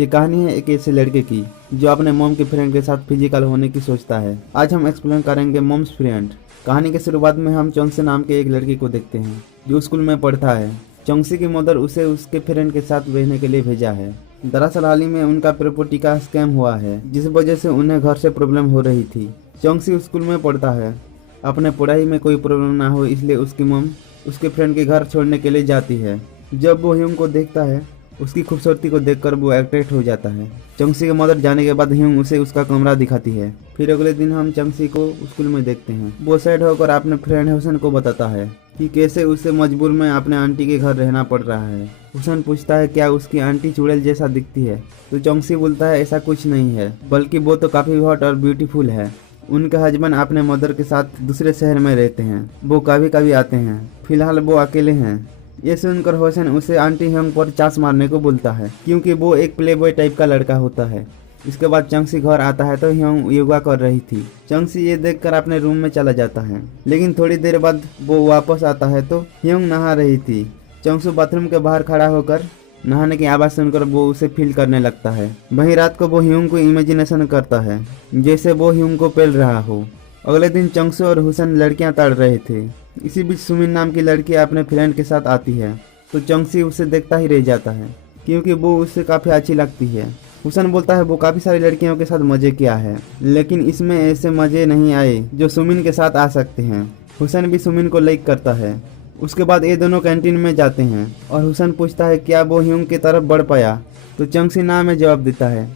ये कहानी है एक ऐसे लड़के की जो अपने मॉम के फ्रेंड के साथ फिजिकल होने की सोचता है। आज हम एक्सप्लेन करेंगे मॉम्स फ्रेंड। कहानी के शुरुआत में हम चौंगसी नाम के एक लड़की को देखते हैं जो स्कूल में पढ़ता है। चौंगसी की मदर उसे उसके फ्रेंड के साथ रहने के लिए भेजा है। दरअसल हाल ही में उनका प्रॉपर्टी का स्कैम हुआ है जिस वजह से उन्हें घर से प्रॉब्लम हो रही थी। चौंगसी स्कूल में पढ़ता है। अपने पढ़ाई में कोई प्रॉब्लम ना हो इसलिए उसकी मॉम उसके फ्रेंड के घर छोड़ने के लिए जाती है। जब वो ह्यूंग को देखता है उसकी खूबसूरती को देखकर वो अट्रैक्ट हो जाता है। चौंगसी के मदर जाने के बाद ह्यूंग उसे उसका कमरा दिखाती है। फिर अगले दिन हम चौंगसी को स्कूल में देखते हैं। वो सैड होकर अपने फ्रेंड हुसैन को बताता है कि कैसे उसे मजबूर में अपने आंटी के घर रहना पड़ रहा है। हुसैन पूछता है क्या उसकी आंटी चुड़ैल जैसा दिखती है, तो चौंगसी बोलता है ऐसा कुछ नहीं है, बल्कि वो तो काफी हॉट और ब्यूटीफुल है। उनके हस्बैंड अपने मदर के साथ दूसरे शहर में रहते हैं, वो कभी कभी आते हैं। फिलहाल वो अकेले हैं। ये सुनकर हुसैन उसे आंटी ह्यूंग पर चांस मारने को बोलता है क्योंकि वो एक प्लेबॉय टाइप का लड़का होता है। इसके बाद चौंगसी घर आता है तो ह्यूंग योगा कर रही थी। चौंगसी ये देखकर अपने रूम में चला जाता है, लेकिन थोड़ी देर बाद वो वापस आता है तो ह्यूंग नहा रही थी। चौंगसी बाथरूम के बाहर खड़ा होकर नहाने की आवाज़ सुनकर वो उसे फील करने लगता है। वहीं रात को वो ह्यूंग को इमेजिनेशन करता है जैसे वो ह्यूंग को पेल रहा हो। अगले दिन चौंगसी और हुसैन लड़कियां तड़ रहे थे। इसी बीच सुमिन नाम की लड़की अपने फ्रेंड के साथ आती है तो चौंगसी उसे देखता ही रह जाता है क्योंकि वो उससे काफ़ी अच्छी लगती है। हुसैन बोलता है वो काफ़ी सारी लड़कियों के साथ मज़े किया है, लेकिन इसमें ऐसे मज़े नहीं आए जो सुमिन के साथ आ सकते हैं। हुसैन भी सुमिन को लाइक करता है। उसके बाद ये दोनों कैंटीन में जाते हैं और हुसैन पूछता है क्या वो ह्यूंग की तरफ बढ़ पाया, तो चौंगसी ना में जवाब देता है।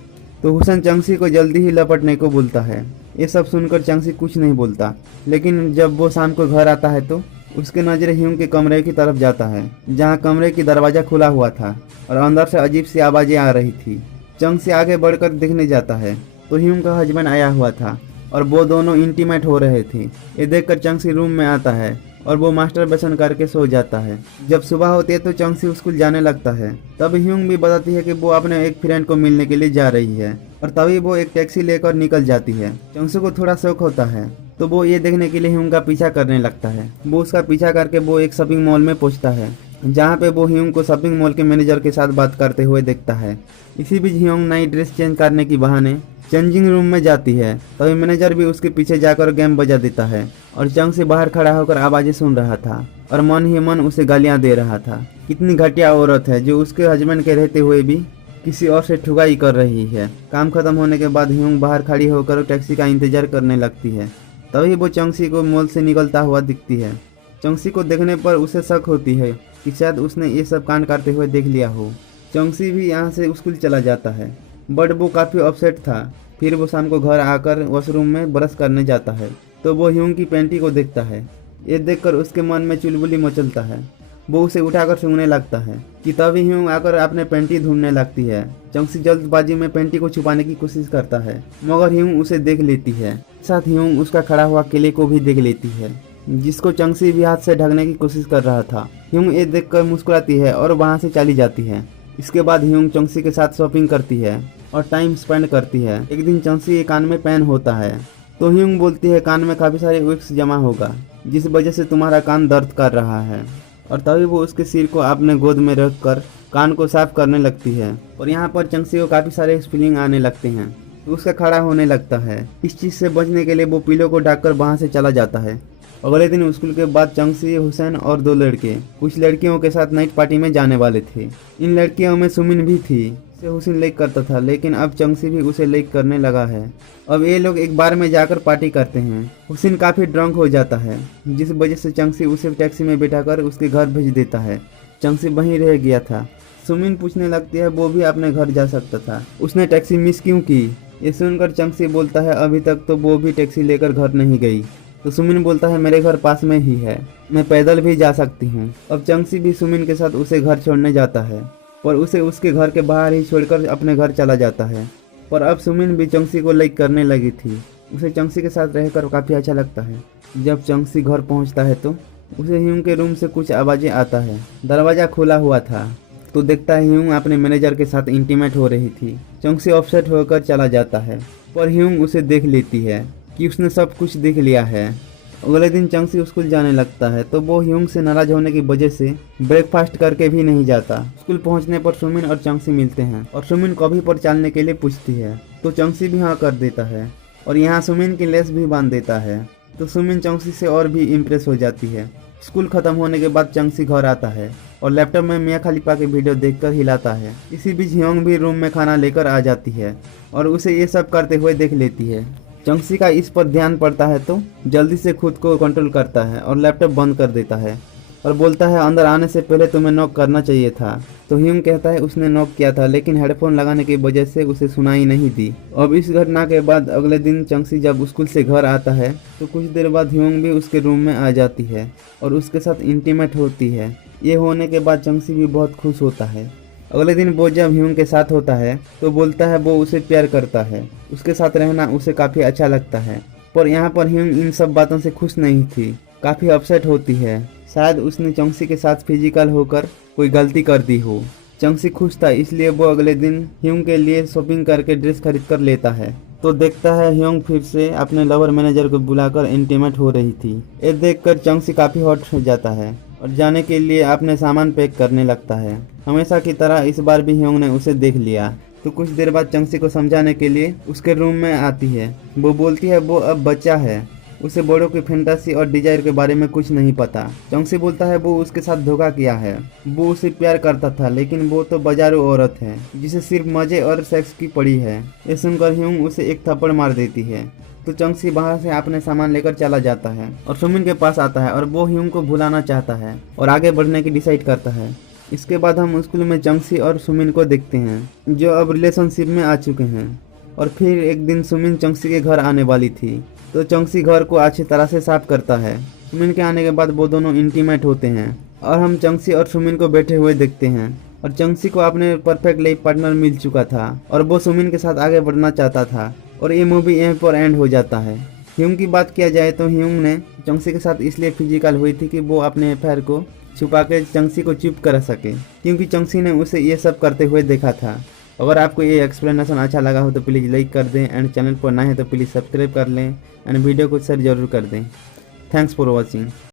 तो हुसैन चौंगसी को जल्दी ही लपटने को बोलता है। ये सब सुनकर चौंगसी कुछ नहीं बोलता, लेकिन जब वो शाम को घर आता है तो उसके नज़र ह्यूंग के कमरे की तरफ जाता है जहाँ कमरे की दरवाज़ा खुला हुआ था और अंदर से अजीब सी आवाज़ें आ रही थी। चौंगसी आगे बढ़कर देखने जाता है तो ह्यूंग का हस्बैंड आया हुआ था और वो दोनों इंटीमेट हो रहे थे। ये देखकर चौंगसी रूम में आता है और वो मास्टरबेशन करके सो जाता है। जब सुबह होती है तो चौंगसी स्कूल जाने लगता है। तब ह्यूंग भी बताती है कि वो अपने एक फ्रेंड को मिलने के लिए जा रही है और तभी वो एक टैक्सी लेकर निकल जाती है। चौंगसी को थोड़ा शौक होता है तो वो ये देखने के लिए ह्यूंग का पीछा करने लगता है। वो उसका पीछा करके वो एक शॉपिंग मॉल में पहुंचता है जहाँ पे वो ह्यूंग को शॉपिंग मॉल के मैनेजर के साथ बात करते हुए देखता है। इसी बीच ह्यूंग नई ड्रेस चेंज करने की बहाने चेंजिंग रूम में जाती है। तभी मैनेजर भी उसके पीछे जाकर गेम बजा देता है और चौंगसी बाहर खड़ा होकर आवाजें सुन रहा था और मन ही मन उसे गालियां दे रहा था। कितनी घटिया औरत है जो उसके हस्बैंड के रहते हुए भी किसी और से ठुगाई कर रही है। काम खत्म होने के बाद ह्यूंग बाहर खड़ी होकर टैक्सी का इंतजार करने लगती है। तभी वो चौंगसी को मॉल से निकलता हुआ दिखती है। चौंगसी को देखने पर उसे शक होती है कि शायद उसने ये सब कांड करते हुए देख लिया हो। चौंगसी भी यहाँ से स्कूल चला जाता है, बट वो काफ़ी अपसेट था। फिर वो शाम को घर आकर वॉशरूम में ब्रश करने जाता है तो वो ह्यूंग की पैंटी को देखता है। ये देखकर उसके मन में चुलबुली मचलता है। वो उसे उठाकर सूंघने लगता है कि तभी ह्यूंग आकर अपने पैंटी ढूंढने लगती है। चौंगसी जल्दबाजी में पैंटी को छुपाने की कोशिश करता है मगर ह्यूंग उसे देख लेती है। साथ ह्यूंग उसका खड़ा हुआ केले को भी देख लेती है जिसको चौंगसी भी हाथ से ढकने की कोशिश कर रहा था। ह्यूंग ये देखकर मुस्कुराती है और वहाँ से चली जाती है। इसके बाद ह्यूंग चौंगसी के साथ शॉपिंग करती है और टाइम स्पेंड करती है। एक दिन चौंगसी के कान में पेन होता है तो ह्यूंग बोलती है कान में काफ़ी सारे विक्स जमा होगा जिस वजह से तुम्हारा कान दर्द कर रहा है। और तभी वो उसके सिर को अपने गोद में रखकर कान को साफ करने लगती है और यहाँ पर चौंगसी को काफ़ी सारे फीलिंग आने लगते हैं तो उसका खड़ा होने लगता है। इस चीज़ से बचने के लिए वो पिलो को ढककर वहाँ से चला जाता है। अगले दिन स्कूल के बाद चौंगसी, हुसैन और दो लड़के कुछ लड़कियों के साथ नाइट पार्टी में जाने वाले थे। इन लड़कियों में सुमिन भी थी। उसे हुसैन लाइक करता था, लेकिन अब चौंगसी भी उसे लाइक करने लगा है। अब ये लोग एक बार में जाकर पार्टी करते हैं। हुसैन काफ़ी ड्रंक हो जाता है जिस वजह से चौंगसी उसे टैक्सी में बिठाकर उसके घर भेज देता है। चौंगसी वहीं रह गया था। सुमिन पूछने लगती है वो भी अपने घर जा सकता था, उसने टैक्सी मिस क्यों की। ये सुनकर चौंगसी बोलता है अभी तक तो वो भी टैक्सी लेकर घर नहीं गई। तो सुमिन बोलता है मेरे घर पास में ही है, मैं पैदल भी जा सकती हूँ। अब चौंगसी भी सुमिन के साथ उसे घर छोड़ने जाता है और उसे उसके घर के बाहर ही छोड़कर अपने घर चला जाता है। पर अब सुमिन भी चौंगसी को लाइक करने लगी थी। उसे चौंगसी के साथ रहकर काफ़ी अच्छा लगता है। जब चौंगसी घर पहुँचता है तो उसे ह्यूंग के रूम से कुछ आवाज़ें आता है। दरवाज़ा खुला हुआ था तो देखता है ह्यूंग अपने मैनेजर के साथ इंटीमेट हो रही थी। चौंगसी अपसेट होकर चला जाता है पर ह्यूंग उसे देख लेती है कि उसने सब कुछ देख लिया है अगले दिन चंगसी स्कूल जाने लगता है तो वो ह्यूंग से नाराज होने की वजह से ब्रेकफास्ट करके भी नहीं जाता। स्कूल पहुंचने पर सुमिन और चंगसी मिलते हैं और सुमिन कॉफी पर चलने के लिए पूछती है तो चंगसी भी हाँ कर देता है और यहाँ सुमिन की लेस भी बांध देता है। तो सुमिन चंगसी से और भी इम्प्रेस हो जाती है। स्कूल खत्म होने के बाद चंगसी घर आता है और लैपटॉप में मियां खलीफा के वीडियो देखकर हिलाता है। इसी बीच ह्योंग भी रूम में खाना लेकर आ जाती है और उसे ये सब करते हुए देख लेती है। चंगसी का इस पर ध्यान पड़ता है तो जल्दी से खुद को कंट्रोल करता है और लैपटॉप बंद कर देता है और बोलता है अंदर आने से पहले तुम्हें नॉक करना चाहिए था। तो ह्यूंग कहता है उसने नॉक किया था लेकिन हेडफोन लगाने की वजह से उसे सुनाई नहीं दी। अब इस घटना के बाद अगले दिन चंगसी जब स्कूल से घर आता है तो कुछ देर बाद ह्योंग भी उसके रूम में आ जाती है और उसके साथ इंटीमेट होती है। ये होने के बाद चंगसी भी बहुत खुश होता है। अगले दिन वो जब ह्यूंग के साथ होता है तो बोलता है वो उसे प्यार करता है, उसके साथ रहना उसे काफ़ी अच्छा लगता है। पर यहाँ पर ह्यूंग इन सब बातों से खुश नहीं थी, काफ़ी अपसेट होती है। शायद उसने चंगसी के साथ फिजिकल होकर कोई गलती कर दी हो। चंगसी खुश था इसलिए वो अगले दिन ह्यूंग के लिए शॉपिंग करके ड्रेस खरीद कर लेता है। तो देखता है ह्योंग फिर से अपने लवर मैनेजर को बुलाकर इंटीमेट हो रही थी। ये देखकर चंगसी काफ़ी हॉट हो जाता है और जाने के लिए अपने सामान पैक करने लगता है। हमेशा की तरह इस बार भी ह्योंग ने उसे देख लिया। तो कुछ देर बाद चंगसी को समझाने के लिए उसके रूम में आती है। वो बोलती है वो अब बच्चा है, उसे बड़ों की फैंटेसी और डिजायर के बारे में कुछ नहीं पता। चंगसी बोलता है वो उसके साथ धोखा किया है, वो उसे प्यार करता था लेकिन वो तो बाजारू औरत है जिसे सिर्फ मजे और सेक्स की पड़ी है। ये सुनकर ह्योंग उसे एक थप्पड़ मार देती है। तो चंगसी बाहर से अपने सामान लेकर चला जाता है और सुमिन के पास आता है और वो ह्योंग को भुलाना चाहता है और आगे बढ़ने की डिसाइड करता है। इसके बाद हम स्कूल में चंगसी और सुमिन को देखते हैं जो अब रिलेशनशिप में आ चुके हैं। और फिर एक दिन सुमिन चंगसी के घर आने वाली थी तो चंगसी घर को अच्छी तरह से साफ करता है। सुमिन के आने के बाद वो दोनों इंटीमेट होते हैं और हम चंगसी और सुमिन को बैठे हुए देखते हैं। और चंगसी को अपने परफेक्ट लाइफ पार्टनर मिल चुका था और वो सुमिन के साथ आगे बढ़ना चाहता था और ये मूवी यहीं पर एंड हो जाता है। ह्योंग की बात किया जाए तो ह्योंग ने चंगसी के साथ इसलिए फिजिकल हुई थी कि वो अपने अफेयर को छुपा के चंगसी को चुप करा सके, क्योंकि चंगसी ने उसे ये सब करते हुए देखा था। अगर आपको ये एक्सप्लेनेशन अच्छा लगा हो तो प्लीज़ लाइक कर दें एंड चैनल पर नए हैं तो प्लीज़ सब्सक्राइब कर लें एंड वीडियो को शेयर जरूर कर दें। Thanks for watching.